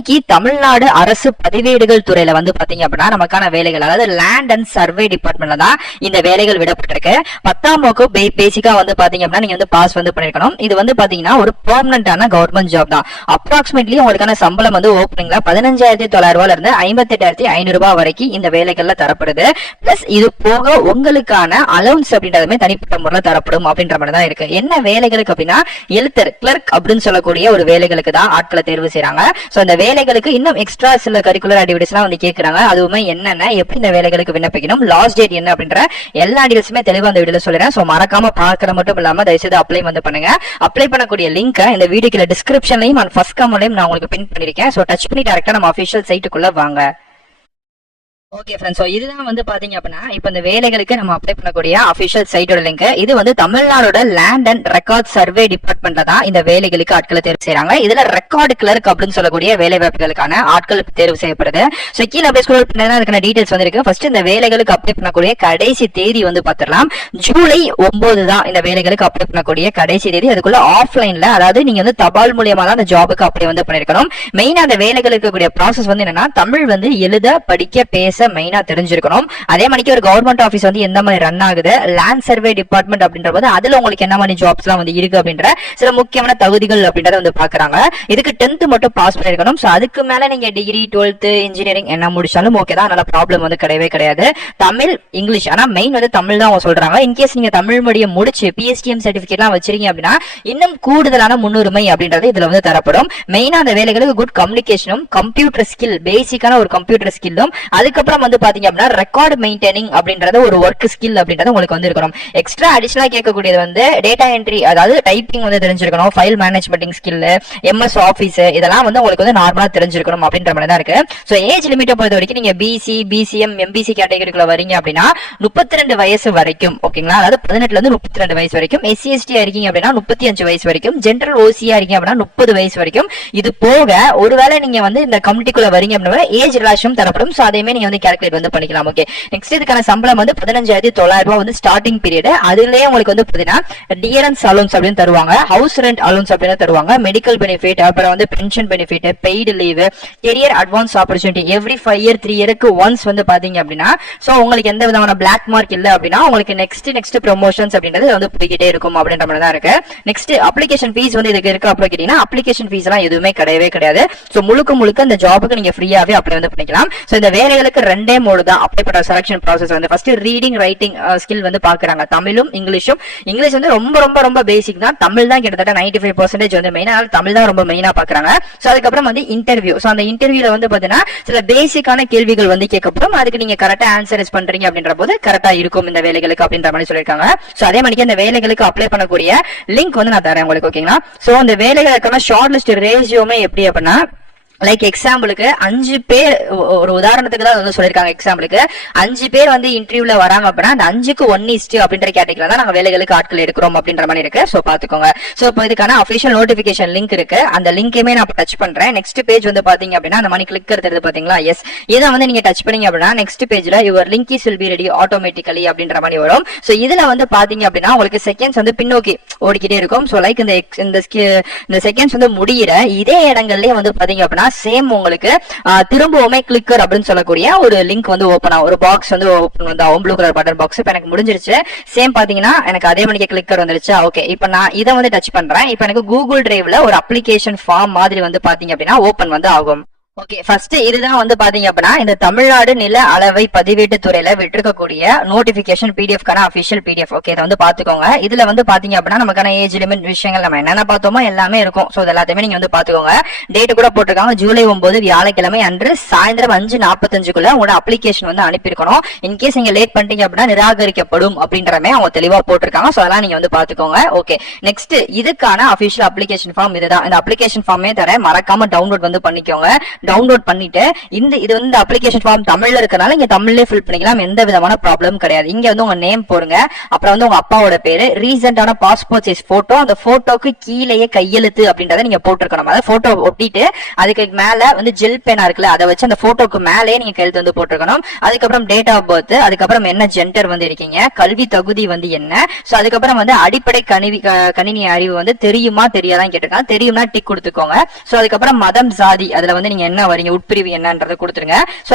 இன்னைக்கு தமிழ்நாடு அரசு பதிவேடுகள் துறையில வந்து பாத்தீங்க அப்படின்னா நமக்கான வேலைகள், அதாவது லேண்ட் அண்ட் சர்வே டிபார்ட்மெண்ட்ல தான் இந்த வேலைகள் விடப்பட்டிருக்கு. 10ஆம் வகுப்பு பேசிக்கா வந்து பாத்தீங்க அப்படின்னா நீங்க வந்து பாஸ் வந்து பண்ணிருக்கணும். இது வந்து பாத்தீங்கன்னா ஒரு பெர்மனன்டான கவர்மெண்ட் ஜாப் தான். அப்ராக்சிமேட்லி உங்களுக்கான சம்பளம் வந்து ஓப்பனிங்ல 15,900 ரூபாயில இருந்து 58,500 ரூபாய் வரைக்கும் இந்த வேலைகள்ல தரப்படுது. பிளஸ் இது போக உங்களுக்கான அலவுன்ஸ் அப்படின்றதுமே தனிப்பட்ட முறையில் தரப்படும் அப்படின்ற மாதிரி தான் இருக்கு. என்ன வேலைகளுக்கு அப்படின்னா எழுத்தர் கிளர்க் அப்படின்னு சொல்லக்கூடிய ஒரு வேலைகளுக்கு தான் ஆட்களை தேர்வு செய்யறாங்க. சோ இந்த வேலைகளுக்கு இன்னும் எக்ஸ்ட்ரா சில கரிக்குலர் ஆக்டிவிட்டிஸ் எல்லாம் வந்து கேட்கறாங்க. அதுவுமே என்னென்ன, எப்படி இந்த வேலைகளுக்கு விண்ணப்பிக்கணும், லாஸ்ட் டேட் என்ன அப்படின்ற எல்லா டீடைல்ஸுமே தெளிவா அந்த வீடியோல சொல்றேன். சோ மறக்காம பார்க்கற மட்டும் இல்லாம தயவுசெய்து அப்ளை வந்து பண்ணுங்க. அப்ளை பண்ணக்கூடிய லிங்க் இந்த வீடியோக்குள்ள டிஸ்கிரிப்ஷன்லயும் அண்ட் ஃபர்ஸ்ட் கமெண்ட்லயும் நான் உங்களுக்கு பின் பண்ணிருக்கேன். சோ டச் பண்ணி டைரக்டா நம்ம அபிஷியல் சைட்டுக்குள்ள வாங்க. ஓகே ஃப்ரெண்ட்ஸ், இதுதான் வந்து பாத்தீங்க அப்படின்னா இப்ப இந்த வேலைகளுக்கு நம்ம அப்ளை பண்ணக்கூடிய அபிஷியல் சைட்டோட லிங்க். இது வந்து தமிழ்நாடோட லேண்ட் அண்ட் ரெக்கார்ட் சர்வே டிபார்ட்மெண்ட்ல தான் இந்த வேலைகளுக்கு ஆட்களை தேர்வு செய்யறாங்க. இதுல ரெக்கார்டு கிளர்க் அப்படின்னு சொல்லக்கூடிய வேலை வாய்ப்புகளுக்கான ஆட்கள் தேர்வு செய்யப்படுது. சோ கீழே அப்படியே ஸ்க்ரோல் பண்ணா அதுக்கான டீடைல்ஸ் வந்து இருக்கு. ஃபர்ஸ்ட் இந்த வேலைகளுக்கு அப்ளை பண்ணக்கூடிய கடைசி தேதி வந்து பாத்திரலாம். ஜூலை 9 தான் இந்த வேலைகளுக்கு அப்ளை பண்ணக்கூடிய கடைசி தேதி. அதுக்குள்ள ஆஃப்லைன்ல, அதாவது நீங்க வந்து தபால் மூலியமா தான் அந்த ஜாபுக்கு அப்ளை வந்து பண்ணிருக்கணும். மெயினா அந்த வேலைகளுக்கு இருக்கக்கூடிய ப்ராசஸ் வந்து என்னன்னா, தமிழ் வந்து எழுத படிக்க பேச மெயினா தெரிஞ்சிருக்கணும். அதே மாதிரி ஒரு கவர்மெண்ட் ஆபீஸ் வந்து எந்த மாதிரி ரன் ஆகுது, லேண்ட் சர்வே டிபார்ட்மெண்ட் அப்படின்ற போது அதுல உங்களுக்கு என்ன மாதிரி ஜாப்ஸ் எல்லாம் வந்து இருக்கு அப்படின்ற சில முக்கியமான தகுதிகள் அப்படின்றத வந்து பாக்குறாங்க. இதுக்கு 10th மட்டும் பாஸ் பண்ணிருக்கணும். சோ அதுக்கு மேல நீங்க டிகிரி 12th இன்ஜினியரிங் என்ன முடிச்சாலும் ஓகே தான், அதனால ப்ராப்ளம் வந்து கிடையவே கிடையாது. தமிழ் இங்கிலீஷ், ஆனா மெயின் வந்து தமிழ் தான் அவங்க சொல்றாங்க. இன்கேஸ் நீங்க தமிழ் மீடியம் முடிச்சு PSTM சர்டிபிகேட் எல்லாம் வச்சிருக்கீங்க அப்படின்னா இன்னும் கூடுதலான முன்னுரிமை அப்படின்றது இதுல வந்து தரப்படும். மெயினா அந்த வேலைகளுக்கு குட் கம்யூனிகேஷனும் கம்ப்யூட்டர் ஸ்கில், பேசிக்கான ஒரு கம்ப்யூட்டர் ஸ்கில்லும், அதுக்கப்புறம் வந்து பாத்தீங்க அப்படின்னா ரெக்கார்ட் மெயின்டைனிங் அப்படின்றது ஒரு ஒர்க் ஸ்கில் அப்படின்றது உங்களுக்கு வந்து இருக்கணும். எக்ஸ்ட்ரா அடிஷனலா கேட்கக்கூடியது வந்து டேட்டா என்ட்ரி, அதாவது டைப்பிங் வந்து தெரிஞ்சிருக்கணும். File management skill, MS office, இதெல்லாம் வந்து உங்களுக்கு வந்து நார்மலா தெரிஞ்சிருக்கணும் அப்படின்ற மாதிரி தான் இருக்கு. சோ ஏஜ் லிமிட்டை பொறுத்த வரைக்கும் நீங்க BC, BCM, MBC கேட்டகரிக்குள்ள வரீங்க அப்படின்னா 32 வயசு வரைக்கும், ஓகேங்களா, அதாவது 18ல இருந்து 32 வயசு வரைக்கும். SC ST இருக்கீங்க அப்படின்னா 35 வயசு வரைக்கும். ஜெனரல் OC இருக்கீங்க அப்படின்னா 30 வயசு வரைக்கும். இது போக ஒருவேளை நீங்க வந்து இந்த கமிட்டிக்குள்ள வரீங்க அப்படின்னா ஏஜ் ரிலாக்ஸேஷன் தரப்படும். சோ அதையுமே நீங்க வந்து கால்குலேட் வந்து பண்ணிக்கலாம். ஓகே, நெக்ஸ்ட் இதுக்கான சம்பளம் வந்து 15,900 ரூபாய் வந்து ஸ்டார்டிங் பீரியட். அதுலயே உங்களுக்கு வந்து பாத்தீங்கன்னா டியரன்ஸ் அலோன்ஸ் அப்படின்னு தருவாங்க, ஹவுஸ் ரெண்ட் அலோன்ஸ் அப்படின்னு தருவாங்க, மெடிக்கல் பெனிஃபிட், அப்புறம் வந்து pension benefit, paid leave, career advance opportunity every 5 year 3 இயருக்கு ஒன்ஸ் வந்து பாத்தீங்க அப்படின்னா சோ உங்களுக்கு எந்த விதமான பிளாக் மார்க் இல்ல அப்படின்னா உங்களுக்கு நெக்ஸ்ட் ப்ரொமோஷன்ஸ் அப்படின்றது வந்து போய்கிட்டே இருக்கும் அப்படின்ற மாதிரி தான் இருக்கு. நெக்ஸ்ட் அப்ளிகேஷன் ஃபீஸ் வந்து இதுக்கு இருக்கு. அப்புறம் கேட்டீங்கன்னா அப்ளிகேஷன் ஃபீஸ் எல்லாம் எதுவுமே கிடையவே கிடையாது. சோ முழுக்க இந்த ஜாபுக்கு நீங்க ஃப்ரீயாவே அப்ளை வந்து பண்ணிக்கலாம். சோ இந்த வேலைகளுக்கு 2 மோடு தான் அப்ளை பண்ற செலக்ஷன் ப்ராசஸ் வந்து. ஃபர்ஸ்ட் ரீடிங் ரைட்டிங் ஸ்கில் வந்து பாக்குறாங்க, தமிழும் இங்கிலீஷும். இங்கிலீஷ் வந்து ரொம்ப பேசிக் தான், தமிழ் தான் கிட்டத்தட்ட 95% வந்து மெயினா, தமிழ் தான் ரொம்ப மெயினா பாக்குறாங்க. சோ அதுக்கப்புறம் வந்து இன்டர்வியூ. சோ அந்த இன்டர்வியூல வந்து பாத்தீங்கன்னா சில பேசிக்கான கேள்விகள் வந்து கேட்கப்படும். அதுக்கு நீங்க கரெக்டா ஆன்சர் பண்றீங்க அப்படின்ற போது கரெக்டா இருக்கும் இந்த வேலைகளுக்கு அப்படின்ற மாதிரி சொல்லிருக்காங்க. சோ அதே மாதிரி இந்த வேலைகளுக்கு அப்ளை பண்ணக்கூடிய லிங்க் வந்து நான் தரேன் உங்களுக்கு, ஓகேங்களா. சோ இந்த வேலைகளுக்கான ஷார்ட் லிஸ்ட் ரேஷியோமே எப்படி அப்படின்னா, லைக் எக்ஸாம்பிளுக்கு 5 பேர், ஒரு உதாரணத்துக்கு தான் வந்து சொல்லிருக்காங்க. எக்ஸாம்பிளுக்கு 5 பேர் வந்து இன்டர்வியூல வராங்க அப்படின்னா அந்த 5க்கு 1:1 அப்படின்ற கேட்டகரியில தான் நாங்க வேலைகளுக்கு ஆட்கள் எடுக்கிறோம் அப்படின்ற மாதிரி இருக்கு. சோ பாத்துக்கோங்க. சோ இப்போ இதுக்கான அபிஷியல் நோட்டிபிகேஷன் லிங்க் இருக்கு. அந்த லிங்கையுமே நான் டச் பண்றேன். நெக்ஸ்ட் பேஜ் வந்து பாத்தீங்க அப்படின்னா அந்த மணி கிளிக் எடுத்து பாத்தீங்களா, எஸ், இதை வந்து நீங்க டச் பண்ணீங்க அப்படின்னா நெக்ஸ்ட் பேஜ்ல your link is will be ready automatically அப்படின்ற மாதிரி வரும். சோ இதுல வந்து பாத்தீங்க அப்படின்னா உங்களுக்கு செகண்ட்ஸ் வந்து பின்னோக்கி ஓடிக்கிட்டே இருக்கும். சோ லைக் இந்த செகண்ட்ஸ் வந்து முடியிற இதே இடங்கள்லயே வந்து பாத்தீங்க அப்படின்னா சேம் உங்களுக்கு திரும்பவுமே கிளிக்கர் அப்படின்னு சொல்லக்கூடிய ஒரு லிங்க் வந்து ஓபன் ஆகும். ஒரு பாக்ஸ் வந்து ஓபன் வந்து ஆகும், ப்ளூ கலர் பட்டன் பாக்ஸ். இப்ப எனக்கு முடிஞ்சிருச்சு. சேம் பாத்தீங்கன்னா எனக்கு அதே மணிக்கு கிளிக்கர் வந்துருச்சு. ஓகே, இப்ப நான் இதை வந்து டச் பண்றேன். இப்ப எனக்கு கூகுள் டிரைவ்ல ஒரு அப்ளிகேஷன் ஃபார்ம் மாதிரி வந்து பாத்தீங்க அப்படின்னா ஓபன் வந்து ஆகும். ஓகே, ஃபர்ஸ்ட் இதுதான் வந்து பாத்தீங்க அப்படின்னா இந்த தமிழ்நாடு நில அளவை பதிவேட்டு துறையில விட்டிருக்கக்கூடிய நோட்டிபிகேஷன் PDF கான அபிஷியல் PDF. ஓகே, இதை வந்து பாத்துக்கோங்க. இதுல வந்து பாத்தீங்க அப்படின்னா நமக்கான ஏஜ் லிமிட் விஷயங்கள் நம்ம என்னென்ன பார்த்தோமோ எல்லாமே இருக்கும். சோ இது எல்லாத்தையுமே நீங்க வந்து பாத்துக்கோங்க. டேட் கூட போட்டிருக்காங்க, ஜூலை 9 வியாழக்கிழமை அன்று சாயந்தரம் 5:45க்குள்ள உங்களோட அப்ளிகேஷன் வந்து அனுப்பியிருக்கணும். இன்கேஸ் நீங்க லேட் பண்ணிட்டீங்க அப்படின்னா நிராகரிக்கப்படும் அப்படின்றமே அவங்க தெளிவா போட்டிருக்காங்க. சோ அதெல்லாம் நீங்க வந்து பாத்துக்கோங்க. ஓகே, நெக்ஸ்ட் இதுக்கான அபிஷியல் அப்ளிகேஷன் ஃபார்ம் இதுதான். இந்த அப்ளிகேஷன் ஃபார்மே தர மறக்காம டவுன்லோட் வந்து பண்ணிக்கோங்க. டவுன்லோட் பண்ணிட்டு இது வந்து அப்ளிகேஷன் ஃபார்ம் தமிழ்ல இருக்கனால இங்க தமிழ்லயே ஃபில் பண்ணிக்கலாம், எந்த விதமான ப்ராப்ளம் கிடையாது. இங்க வந்து உங்க நேம் போடுங்க, அப்புறம் வந்து உங்க அப்பாவோட பேரு, ரீசெண்டான பாஸ்போர்ட் சைஸ் போட்டோ, அந்த போட்டோக்கு கீழேயே கையெழுத்து அப்படின்றத நீங்க போட்டுருக்கணும். அதாவது போட்டோ ஒட்டிட்டு அதுக்கு மேல வந்து ஜெல் பேனா இருக்குல்ல, அதை வச்சு அந்த போட்டோக்கு மேலேயே நீங்க கையெழுத்து வந்து போட்டுருக்கணும். அதுக்கப்புறம் டேட் ஆஃப் பர்த், அதுக்கப்புறம் என்ன ஜெண்டர் வந்து இருக்கீங்க, கல்வி தகுதி வந்து என்ன, சோ அதுக்கப்புறம் வந்து அடிப்படை கணினி அறிவு வந்து தெரியுமா தெரியாதான் கேட்டிருக்காங்க. தெரியும்னா டிக் கொடுத்துக்கோங்க. சோ அதுக்கப்புறம் மதம் சாதி, அதுல வந்து நீங்க என்ன வரீங்க, உட்பிரிவு என்னன்றதை கொடுத்துருங்க. சோ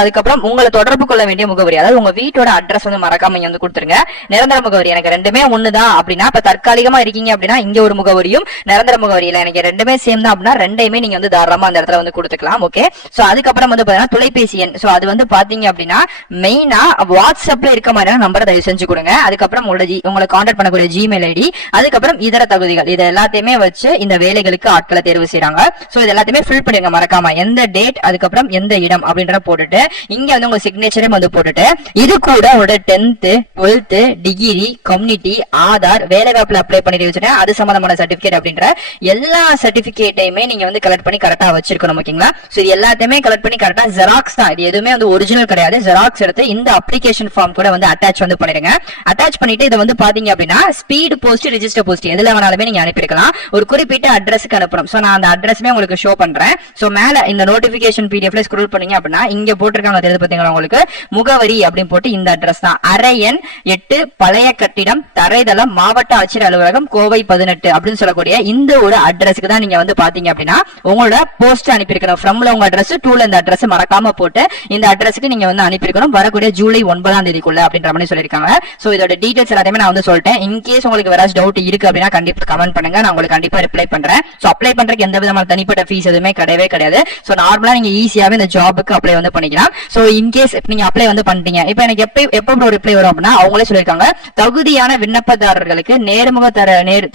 அதுக்கப்புறம் உங்களை தொடர்பு கொள்ள வேண்டிய முகவரி, அதாவது உங்க வீட்டோட அட்ரஸ் வந்து மறக்காம இங்க வந்து கொடுத்துருங்க. நிரந்தர முகவரி எனக்கு ரெண்டுமே ஒண்ணுதான் அப்படின்னா, இப்ப தற்காலிகமா இருக்கீங்க அப்படின்னா இங்க ஒரு முகவரியும், நிரந்தர முகவரியில எனக்கு ரெண்டுமே சேம் தான் அப்படின்னா ரெண்டையுமே நீங்க வந்து தாராளமா அந்த இடத்துல வந்து கொடுத்துக்கலாம். ஓகே. சோ அதுக்கப்புறம் வந்து பாத்தீங்கன்னா தொலைபேசி எண். சோ அது வந்து பாத்தீங்க அப்படின்னா மெயினா வாட்ஸ்அப்ல இருக்க மாதிரியான நம்பரை தயவு செஞ்சு கொடுங்க. அதுக்கப்புறம் உங்களை கான்டாக்ட் பண்ணக்கூடிய ஜிமெயில் ஐடி, அதுக்கப்புறம் இதர தகுதிகள், இது எல்லாத்தையுமே வச்சு இந்த வேலைகளுக்கு ஆட்களை தேர்வு செய்யறாங்க. சோ இது எல்லாத்தையுமே ஃபில் பண்ணுங்க மறக்காம. எந்த டேட், அதுக்கப்புறம் எந்த இடம் அப்படின்ற போட்டுட்டு இங்க வந்து உங்க சிக்னேச்சரும் வந்து போட்டுட்டு இது கூட உங்களோட 10th 12th degree, community, Aadhaar, வேலை வாய்ப்புல அப்ளை பண்ணி வச்சுட்டேன் அது சம்பந்தமான சர்டிபிகேட் அப்படின்ற எல்லா சர்டிபிகேட்டையுமே நீங்க வந்து கலெக்ட் பண்ணி கரெக்டா வச்சிருக்கணும். ஓகேங்களா? சோ இது எல்லாத்தையுமே கலெக்ட் பண்ணி கரெக்டா ஜெராக்ஸ் தான், இது எதுவுமே வந்து ஒரிஜினல் கிடையாது. ஜெராக்ஸ் எடுத்து இந்த அப்ளிகேஷன் ஃபார்ம் கூட வந்து அட்டாச் வந்து பண்ணிடுங்க. அட்டாச் பண்ணிட்டு இதை வந்து பாத்தீங்க அப்படின்னா ஸ்பீட் போஸ்ட், ரெஜிஸ்டர் போஸ்ட் எதுல வேணாலுமே நீங்க அனுப்பிக்கலாம். ஒரு குறிப்பிட்ட அட்ரஸ்க்கு அனுப்பணும். சோ நான் அந்த அட்ரஸ்மே உங்களுக்கு ஷோ பண்றேன். சோ மேல இந்த நோட்டிபிகேஷன் பிடிஎஃப்ல ஸ்க்ரோல் பண்ணீங்க அப்படின்னா இங்க போட்டிருக்காங்க தெரியுது பாத்தீங்களா, உங்களுக்கு முகவரி அப்படின்னு போட்டு இந்த அட்ரஸ் தான். அரையன் 8 பழைய கட்டிடம், தரைதளம், மாவட்ட ஆட்சியர் அலுவலகம், கோவை 18 அப்படின்னு சொல்லக்கூடிய இந்த ஒரு அட்ரஸ்க்கு தான் நீங்க வந்து பாத்தீங்க அப்படின்னா உங்களோட போஸ்ட் அனுப்பியிருக்கணும். ஃப்ரம்ல உங்க அட்ரஸ், டூல இந்த அட்ரஸ் மறக்காம போட்டு இந்த அட்ரஸ்க்கு நீங்க வந்து அனுப்பியிருக்கணும் வரக்கூடிய ஜூலை 9ஆம் தேதிக்குள்ள அப்படின்ற மாதிரி சொல்லியிருக்காங்க. சோ இதோட டீடைல்ஸ் எல்லாத்தையுமே நான் வந்து சொல்லிட்டேன். இன்கேஸ் உங்களுக்கு வேற டவுட் இருக்கு அப்படின்னா கண்டிப்பா கமெண்ட் பண்ணுங்க, நான் உங்களுக்கு கண்டிப்பா ரிப்ளை பண்றேன். சோ அப்ளை பண்றதுக்கு எந்த விதமான தனிப்பட்ட ஃபீஸ் எதுவுமே கிடையவே கிடையாது. சோ நார்மலா நீங்க ஈஸியாவே இந்த ஜாபுக்கு அப்ளை வந்து பண்ணிக்கலாம். சோ இன்கேஸ் நீங்க அப்ளை வந்து பண்ணிட்டீங்க, இப்போ எனக்கு எப்போ ரிப்ளை வரும் அப்படின்னா அவங்களே சொல்லியிருக்காங்க, தகுதியான விண்ணப்பதாரர்களுக்கு நேர்முக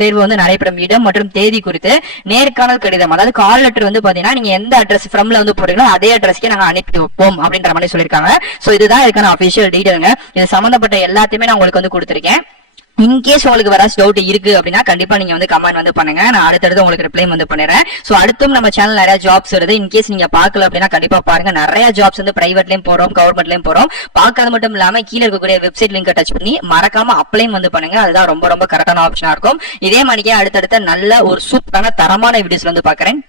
தேர்வு வந்து நடைபெறும் இடம் மற்றும் தேதி குறித்து நேர்காணல் கடிதம், அதாவது கால் லெட்டர் வந்து பாத்தீங்கன்னா நீங்க எந்த அட்ரஸ் ஃப்ரம்ல வந்து போறீங்களோ அதே அட்ரஸ்க்கே நாங்க அனுப்பி வைப்போம் அப்படின்ற மாதிரி சொல்லியிருக்காங்க. சோ இதுதான் இதுக்கான அபிஷியல் டீடைல்ங்க. இது சம்பந்தப்பட்ட எல்லாத்தையுமே நான் உங்களுக்கு வந்து கொடுத்திருக்கேன். இன்கேஸ் உங்களுக்கு வர டவுட் இருக்கு அப்படின்னா கண்டிப்பா நீங்க வந்து கமெண்ட் வந்து பண்ணுங்க, நான் அடுத்தடுத்து உங்களுக்கு ரிப்ளை வந்து பண்ணிடுறேன். சோ அடுத்தும் நம்ம சேனல் நிறைய ஜாப்ஸ் வருது. இன்கேஸ் நீங்க பாக்கல அப்படின்னா கண்டிப்பா பாருங்க, நிறைய ஜாப்ஸ் வந்து பிரைவேட்லயும் போறோம், கவர்மெண்ட்லயும் போறோம். பார்க்காத மட்டும் இல்லாம கீழே இருக்கக்கூடிய வெப்சைட் லிங்கை டச் பண்ணி மறக்காம அப்ளை வந்து பண்ணுங்க. அதுதான் ரொம்ப ரொம்ப கரெக்டான ஆப்ஷனா இருக்கும். இதே மாதிரியே அடுத்தடுத்த நல்ல ஒரு சூப்பரான தரமான வீடியோஸ்ல வந்து பாக்குறேன்.